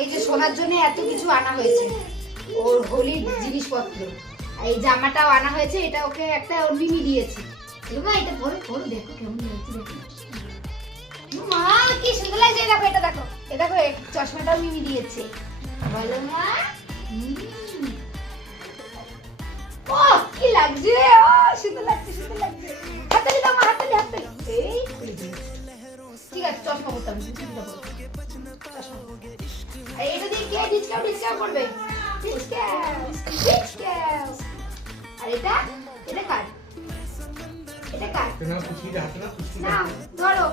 এই যে সোনার জন্য এত কিছু আনা হয়েছে, ওর হোলির জিনিসপত্র। এই জামাটাও আনা হয়েছে, এটা ওকে একটা ওর মিমি দিয়েছে। এবার এটা পরো পরো, দেখো কেমন লাগছে, দেখো মা কি সুন্দর লাগছে। দেখো এটা দেখো, এ দেখো চশমাটাও মিমি দিয়েছে, বলো মা। ও কি লাগছে, ও সুন্দর লাগছে, সুন্দর লাগছে। হাততালি দাও মা, হাততালি, হাততালি। এই ঠিক আছে, চশমা পরতে হবে, চিন্তা করো। আর এটা দিয়ে কে ডিসকাউন্ট করবে? ডিসকাউন্ট। আর এটা এটা কার? এটা কার? না ধরো,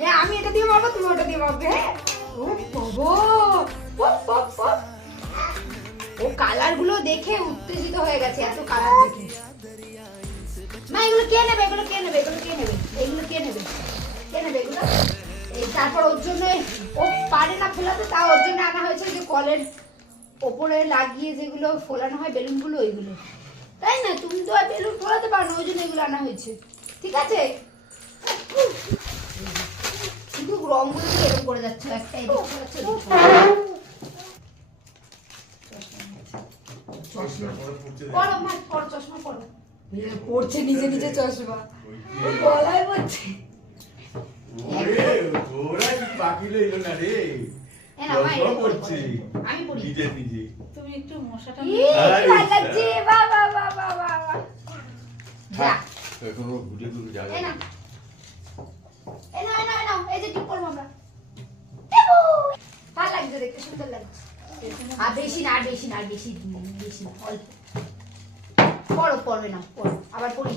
হ্যাঁ আমি এটা দিয়ে মারবো, তুমি ওটা দিয়ে মারবে। হ্যাঁ ও বাবা, পপ পপ পপ। ও কালার গুলো দেখে উত্তেজিত হয়ে গেছে, এত কালার দেখে। মা এগুলো কে নেবে, এগুলো কে নেবে, এগুলো কে নেবে, এগুলো কে নেবে, কে নেবে এগুলো? এই তারপর ওর জন্য, ও পারে না ফোলাতে, তাও ওর জন্য আনা হয়েছে যে কলের ওপরে লাগিয়ে যেগুলো ফোলানো হয় বেলুনগুলো, ওইগুলো। তাই না, তুমি তো আর বেলুন ফোলাতে পারো না, ওই জন্য এগুলো আনা হয়েছে। ঠিক আছে, শুধু রংগুলো এরকম করে যাচ্ছে, একটা এদিক করে যাচ্ছে, ওদিক করে যাচ্ছে। পড়ো মা, পড়ো, চশমা পড়ো। পড়ছে নিজে নিজে চশমা, গলায় পড়ছে। তুমি একটু মশাটা আর বেশি না, আর বেশি না, আর বেশি বেশি না, অল্প। পড়ো, পড়বে না, পড়ো, আবার পড়ি।